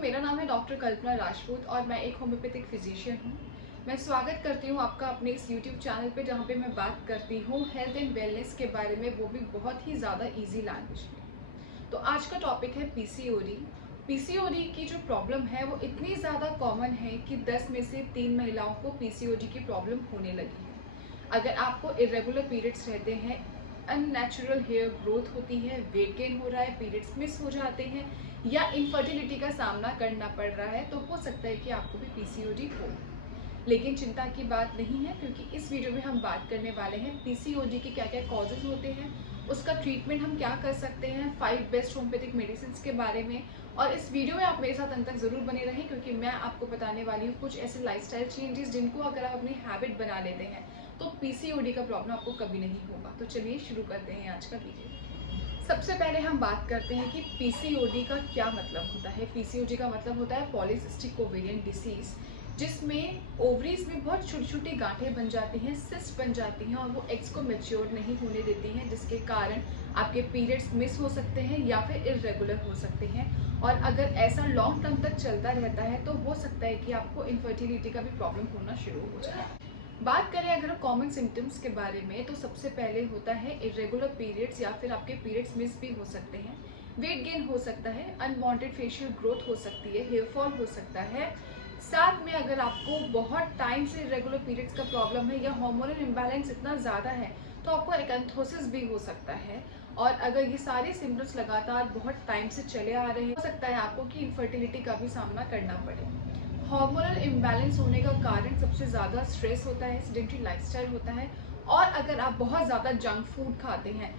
मेरा नाम है डॉक्टर कल्पना राजपूत और मैं एक होम्योपैथिक फिजिशियन हूँ। मैं स्वागत करती हूँ आपका अपने इस यूट्यूब चैनल पे, जहाँ पे मैं बात करती हूँ हेल्थ एंड वेलनेस के बारे में, वो भी बहुत ही ज़्यादा इजी लैंग्वेज में। तो आज का टॉपिक है पीसीओडी। पीसीओडी की जो प्रॉब्लम है वो इतनी ज़्यादा कॉमन है कि 10 में से 3 महिलाओं को पीसीओडी की प्रॉब्लम होने लगी है। अगर आपको इरेगुलर पीरियड्स रहते हैं, अननेचुरल हेयर ग्रोथ होती है, वेट गेन हो रहा है, पीरियड्स मिस हो जाते हैं या इनफर्टिलिटी का सामना करना पड़ रहा है, तो हो सकता है कि आपको भी पीसीओडी हो। लेकिन चिंता की बात नहीं है, क्योंकि इस वीडियो में हम बात करने वाले हैं पीसीओडी के क्या क्या कॉजेज होते हैं, उसका ट्रीटमेंट हम क्या कर सकते हैं, 5 बेस्ट होम्योपैथिक मेडिसिन के बारे में। और इस वीडियो में आप मेरे साथ अंत तक ज़रूर बने रहें, क्योंकि मैं आपको बताने वाली हूँ कुछ ऐसे लाइफस्टाइल चेंजेस जिनको अगर आप अपनी हैबिट बना लेते हैं तो पीसीओडी का प्रॉब्लम आपको कभी नहीं होगा। तो चलिए शुरू करते हैं आज का वीडियो। सबसे पहले हम बात करते हैं कि पीसीओडी का क्या मतलब होता है। पीसीओडी का मतलब होता है पॉलीसिस्टिक ओवेरियन डिसीज, जिसमें ओवरीज में बहुत छोटी छोटी गांठें बन जाती हैं, सिस्ट बन जाती हैं और वो एग्स को मैच्योर नहीं होने देती हैं, जिसके कारण आपके पीरियड्स मिस हो सकते हैं या फिर इरेगुलर हो सकते हैं। और अगर ऐसा लॉन्ग टर्म तक चलता रहता है तो हो सकता है कि आपको इनफर्टिलिटी का भी प्रॉब्लम होना शुरू हो जाए। बात करें अगर कॉमन सिम्टम्स के बारे में, तो सबसे पहले होता है इरेगुलर पीरियड्स या फिर आपके पीरियड्स मिस भी हो सकते हैं, वेट गेन हो सकता है, अनवांटेड फेशियल ग्रोथ हो सकती है, हेयर फॉल हो सकता है। साथ में अगर आपको बहुत टाइम से इरेगुलर पीरियड्स का प्रॉब्लम है या हार्मोनल इम्बैलेंस इतना ज़्यादा है तो आपको एकेंथोसिस भी हो सकता है। और अगर ये सारे सिम्टम्स लगातार बहुत टाइम से चले आ रहे हैं, हो सकता है आपको कि इनफर्टिलिटी का भी सामना करना पड़े। हार्मोनल इम्बैलेंस होने का कारण सबसे ज़्यादा स्ट्रेस होता है, सेडेंटरी लाइफस्टाइल होता है, और अगर आप बहुत ज़्यादा जंक फूड खाते हैं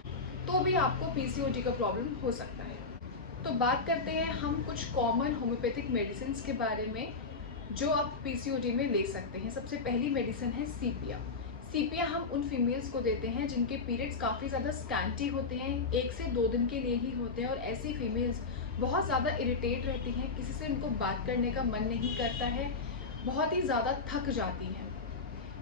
तो भी आपको पीसीओडी का प्रॉब्लम हो सकता है। तो बात करते हैं हम कुछ कॉमन होम्योपैथिक मेडिसिन के बारे में जो आप पीसीओडी में ले सकते हैं। सबसे पहली मेडिसिन है सीपिया। सीपिया हम उन फीमेल्स को देते हैं जिनके पीरियड्स काफ़ी ज़्यादा स्कैंटी होते हैं, 1 से 2 दिन के लिए ही होते हैं, और ऐसी फीमेल्स बहुत ज़्यादा इरिटेट रहती हैं, किसी से उनको बात करने का मन नहीं करता है, बहुत ही ज़्यादा थक जाती हैं।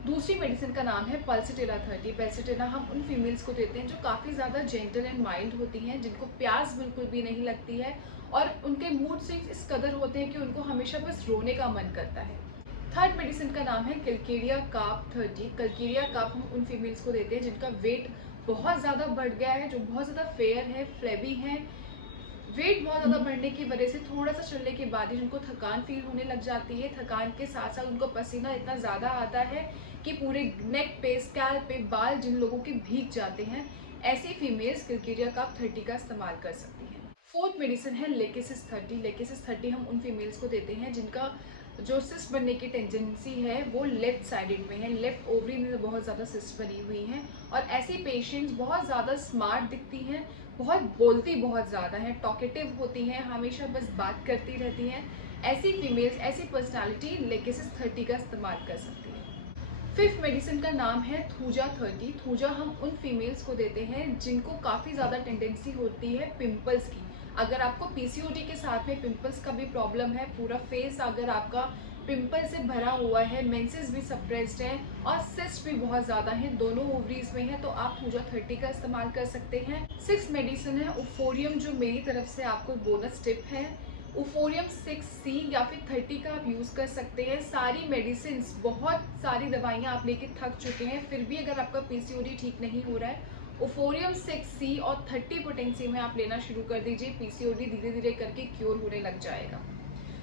दूसरी मेडिसिन का नाम है पल्सिटेरा 30। पल्सिटेरा हम उन फीमेल्स को देते हैं जो काफ़ी ज़्यादा जेंटल एंड माइल्ड होती हैं, जिनको प्यास बिल्कुल भी नहीं लगती है और उनके मूड स्विंग्स इस कदर होते हैं कि उनको हमेशा बस रोने का मन करता है। थर्ड मेडिसिन का नाम है कल्केरिया कार्प 30। कल्केरिया कार्प हम उन फीमेल्स को देते हैं जिनका वेट बहुत ज़्यादा बढ़ गया है, जो बहुत ज़्यादा फेयर है, फ्लेबी है। वेट बहुत ज़्यादा बढ़ने की वजह से थोड़ा सा चलने के बाद ही उनको थकान फील होने लग जाती है। थकान के साथ साथ उनको पसीना इतना ज़्यादा आता है कि पूरे नेक पे, स्कैल्प पे बाल जिन लोगों के भीग जाते हैं, ऐसी फीमेल्स कल्केरिया कार्प 30 का इस्तेमाल कर सकती हैं। फोर्थ मेडिसिन है लेकेसिस 30। लेकेसिस 30 हम उन फीमेल्स को देते हैं जिनका जो सिस्ट बनने की टेंडेंसी है वो लेफ्ट साइडेड में है, लेफ्ट ओवरी में बहुत ज़्यादा सिस्ट बनी हुई हैं, और ऐसी पेशेंट्स बहुत ज़्यादा स्मार्ट दिखती हैं, बहुत बोलती बहुत ज़्यादा हैं, टॉकेटिव होती हैं, हमेशा बस बात करती रहती हैं। ऐसी फीमेल्स, ऐसी पर्सनालिटी लेकेसिस 30 का इस्तेमाल कर सकती है। फिफ्थ मेडिसिन का नाम है थूजा 30। थूजा हम उन फीमेल्स को देते हैं जिनको काफ़ी ज़्यादा टेंडेंसी होती है पिंपल्स की। अगर आपको पीसीओडी के साथ में पिंपल्स का भी प्रॉब्लम है, पूरा फेस अगर आपका पिंपल से भरा हुआ है, मेंसेस भी सप्रेस्ड है और सिस्ट भी बहुत ज़्यादा है, दोनों ओवरीज में है, तो आप थूजा 30 का इस्तेमाल कर सकते हैं। सिक्स मेडिसिन है उफोरियम, जो मेरी तरफ से आपको बोनस टिप है। उफोरियम 6C या फिर 30 का आप यूज़ कर सकते हैं। सारी मेडिसिन, बहुत सारी दवाइयाँ आप लेके थक चुके हैं, फिर भी अगर आपका पीसीओडी ठीक नहीं हो रहा है, उफोरियम 6C और 30 पोटेंसी में आप लेना शुरू कर दीजिए। पीसीओडी धीरे धीरे करके क्योर होने लग जाएगा।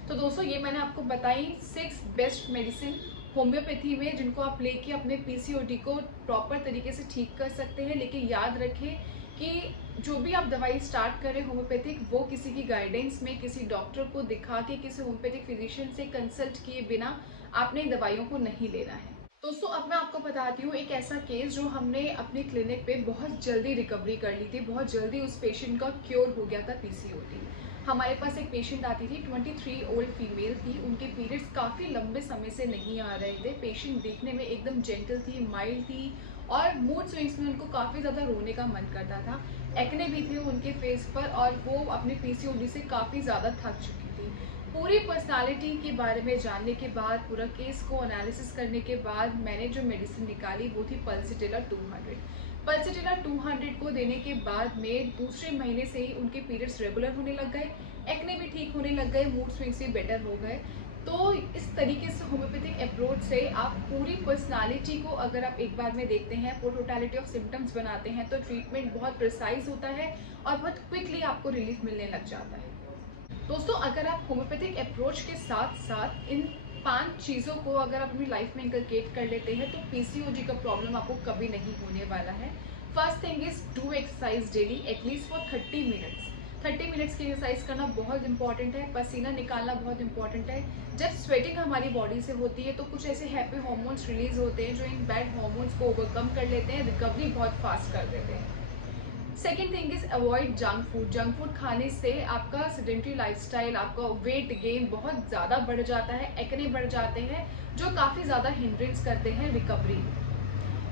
तो दोस्तों, ये मैंने आपको बताई 6 बेस्ट मेडिसिन होम्योपैथी में, जिनको आप लेके अपने पीसीओडी को प्रॉपर तरीके से ठीक कर सकते हैं। लेकिन याद रखें कि जो भी आप दवाई स्टार्ट करें होम्योपैथिक, वो किसी की गाइडेंस में, किसी डॉक्टर को दिखा के, किसी होम्योपैथिक फिजिशियन से कंसल्ट किए बिना आपने दवाइयों को नहीं लेना है। दोस्तों, अब मैं आपको बताती हूँ एक ऐसा केस जो हमने अपने क्लिनिक पे बहुत जल्दी रिकवरी कर ली थी, बहुत जल्दी उस पेशेंट का क्योर हो गया था पीसीओडी। हमारे पास एक पेशेंट आती थी, 23 ओल्ड फीमेल थी, उनके पीरियड्स काफ़ी लंबे समय से नहीं आ रहे थे। पेशेंट देखने में एकदम जेंटल थी, माइल्ड थी, और मूड स्विंग्स में उनको काफ़ी ज़्यादा रोने का मन करता था। एक्ने भी थे उनके फेस पर और वो अपने पीसीओडी से काफ़ी ज़्यादा थक चुकी थी। पूरी पर्सनालिटी के बारे में जानने के बाद, पूरा केस को एनालिसिस करने के बाद मैंने जो मेडिसिन निकाली वो थी पल्सिटेरा 200। पल्सेटिला 200 को देने के बाद में दूसरे महीने से ही उनके पीरियड्स रेगुलर होने लग गए, एक्ने भी ठीक होने लग गए, मूड स्विंग्स भी बेटर हो गए। तो इस तरीके से होम्योपैथिक अप्रोच से आप पूरी पर्सनालिटी को अगर आप एक बार में देखते हैं, वो टोटलिटी ऑफ सिम्टम्स बनाते हैं, तो ट्रीटमेंट बहुत प्रिसाइज होता है और बहुत क्विकली आपको रिलीफ मिलने लग जाता है। दोस्तों, अगर आप होम्योपैथिक अप्रोच के साथ साथ इन 5 चीज़ों को अगर आप अपनी लाइफ में इंकलकेट कर लेते हैं तो पीसीओडी का प्रॉब्लम आपको कभी नहीं होने वाला है। First thing is do exercise daily at least for 30 minutes. 30 minutes की एक्सरसाइज करना बहुत इंपॉर्टेंट है। पसीना निकालना बहुत इंपॉर्टेंट है। जब स्वेटिंग हमारी बॉडी से होती है तो कुछ ऐसे हैप्पी हार्मोन्स रिलीज होते हैं जो इन बैड हार्मोन्स को ओवरकम कर लेते हैं, रिकवरी बहुत फास्ट कर देते हैं। Second thing is avoid junk food. Junk food खाने से आपका सेडेंटरी लाइफस्टाइल, आपका वेट गेन बहुत ज़्यादा बढ़ जाता है, एक्ने बढ़ जाते हैं जो काफ़ी ज़्यादा हिंड्रेंस करते हैं recovery.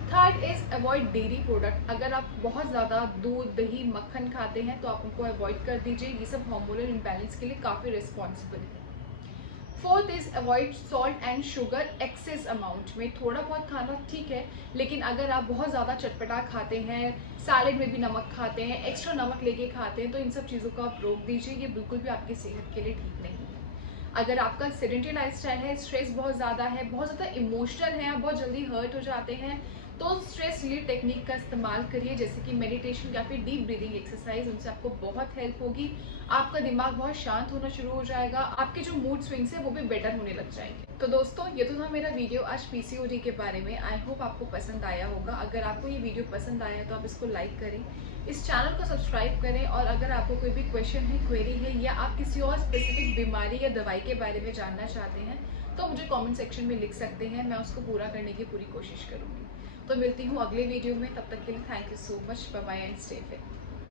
Third is avoid dairy product. अगर आप बहुत ज़्यादा दूध, दही, मक्खन खाते हैं तो आप उनको अवॉइड कर दीजिए, ये सब हार्मोनल इम्बैलेंस के लिए काफ़ी रिस्पॉन्सिबल है। Fourth is avoid salt and sugar excess amount में। थोड़ा बहुत खाना ठीक है, लेकिन अगर आप बहुत ज़्यादा चटपटा खाते हैं, सैलेड में भी नमक खाते हैं, एक्स्ट्रा नमक लेके खाते हैं, तो इन सब चीज़ों को आप रोक दीजिए, ये बिल्कुल भी आपकी सेहत के लिए ठीक नहीं है। अगर आपका सेडेंटरी लाइफस्टाइल है, स्ट्रेस बहुत ज़्यादा है, बहुत ज़्यादा इमोशनल है, आप बहुत जल्दी हर्ट हो जाते हैं, तो स्ट्रेस रिलीफ टेक्निक का इस्तेमाल करिए, जैसे कि मेडिटेशन या फिर डीप ब्रीदिंग एक्सरसाइज। उनसे आपको बहुत हेल्प होगी, आपका दिमाग बहुत शांत होना शुरू हो जाएगा, आपके जो मूड स्विंग्स है वो भी बेटर होने लग जाएंगे। तो दोस्तों, ये तो था मेरा वीडियो आज पीसीओडी के बारे में। आई होप आपको पसंद आया होगा। अगर आपको ये वीडियो पसंद आया है तो आप इसको लाइक करें, इस चैनल को सब्सक्राइब करें, और अगर आपको कोई भी क्वेश्चन है, क्वेरी है, या आप किसी और स्पेसिफिक बीमारी या दवाई के बारे में जानना चाहते हैं तो मुझे कमेंट सेक्शन में लिख सकते हैं, मैं उसको पूरा करने की पूरी कोशिश करूँगी। तो मिलती हूँ अगले वीडियो में, तब तक के लिए thank you so much, bye bye and stay fit.